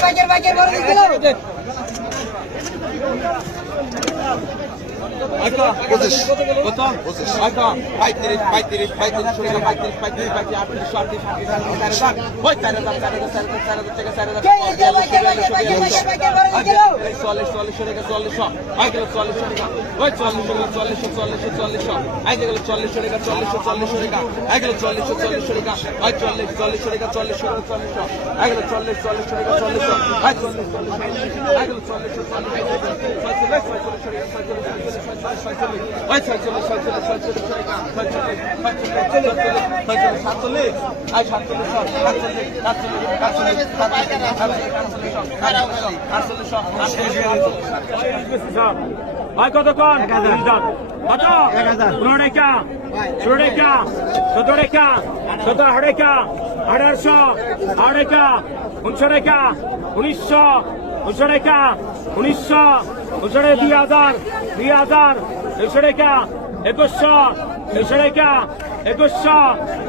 বাজার বাজার বাইকের পঁচিশ পঁচিশ পঁয়ত্রিশ পঁয়ত্রিশ পঁয়ত্রিশ পঁয়ত্রিশ পঁয়ত্রিশ পঁয়ত্রিশ আটত্রিশ আটত্রিশ আটত্রিশ চার হাজার চার হাজার চার হাজার চার হাজার থেকে চার হাজার চল্লিশ চল্লিশ টাকা চল্লিশ আই গেল চল্লিশ টাকা ওই চল্লিশ চল্লিশ চল্লিশ চল্লিশ আই গেল চল্লিশ টাকা চল্লিশ চল্লিশ টাকা আই গেল চল্লিশ চল্লিশ টাকা আই চল্লিশ চল্লিশ টাকা চল্লিশ টাকা চল্লিশ আই গেল চল্লিশ চল্লিশ টাকা চল্লিশ আই চল্লিশ চল্লিশ চল্লিশ চল্লিশ ভাই কত কন কত পনেরো টাকা ষোলো টাকা সতেরো টাকা সতেরো আঠারো টাকা আঠারোশো আঠারো উনিশশো টাকা উনিশশো উনিশশো টাকা উনিশশো টাকা দুই হাজার দুই হাজার দুইশো টাকা একুশশো দুইশো টাকা একুশশো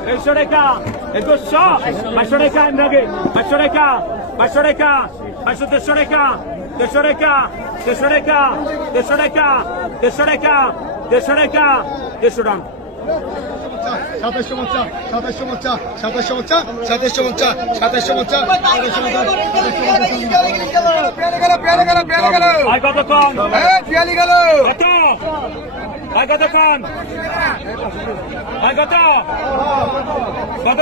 দুইশো টাকা একুশশো পাঁচশো টাকা ইন্দ্রাগে পাঁচশো টাকা পাঁচশো টাকা পাঁচশো দেড়শো টাকা দেড়শো টাকা দেড়শো টাকা দেড়শো টাকা দেড়শো টাকা দেড়শো টাকা দেড়শো টাকা সাতাশশো মোচা সাতাশশো মোচা সাতাশশো মোচা সাতাশশো মোচা সাতাশশো মোচা সাতাশশো মোচা ভাই ভাই কত ভাই কত কত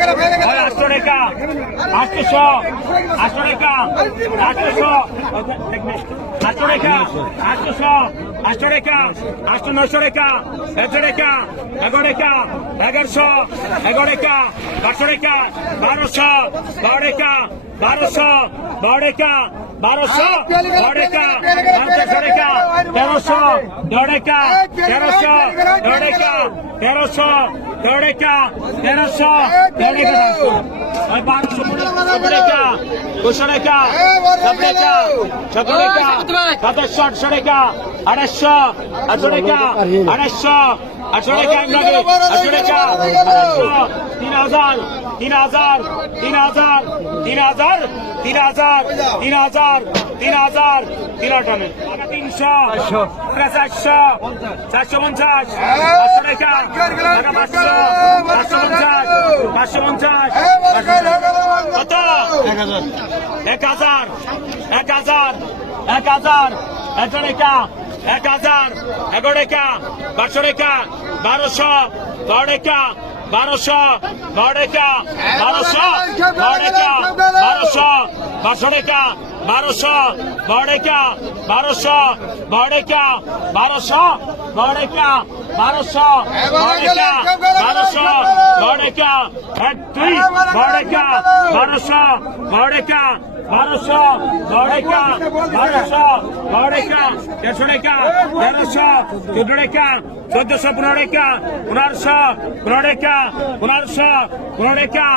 গেল ভাই আটশো টাকা আটশোশো আটশো টাকা আটশোশো আটশো টাকা আটশোশো আটশো টাকা আটশো নশো টাকা একশো টাকা এগারো টাকা এগারোশো। এগারো টাকা বারোশো। টাকা বারোশো। বারো টাকা বারোশো বারো টাকা বারোশো বারো টাকা পঞ্চাশশো টাকা তেরোশো দড়েকা তেরোশো দড়েকা তেরোশো দড়েকা তেরোশো দড়েকা বারোশো সবরেকা দুশো রেখা সবরেখা সতেরেখা সাতাশশো আটশো রেখা আড়াইশো আটশো আড়াইশো আসলে টাইম লাগে আঠারো চার তিন হাজার তিন হাজার তিন হাজার তিন হাজার তিন হাজার তিন হাজার তিন হাজার তিন আটানে তিনশো চারশো। চারশো পঞ্চাশ। পাঁচশো টাকা টাকা পাঁচশো পাঁচশো পঞ্চাশ পাঁচশো পঞ্চাশ। কত? এক হাজার। এক হাজার এক হাজার এক হাজার। এক হাজার, এগারো টাকা বারোশো টাকা বারোশো, বারো টাকা বারোশো, বারো টাকা বারোশো, বারো টাকা বারোশো বারোশো টাকা বারোশো, বারো টাকা বারোশো, বারো টাকা বারোশো, বারো টাকা বারোশো, বারো টাকা বারোশো বারোটা দুই বারোটা বারোশো বারোটা বারোশো বারোটা বারোশো বারোটা তেরোশো টাকা তেরোশো চোদ্দ টাকা চোদ্দশো পনেরো টাকা পনেরোশো পনেরো টাকা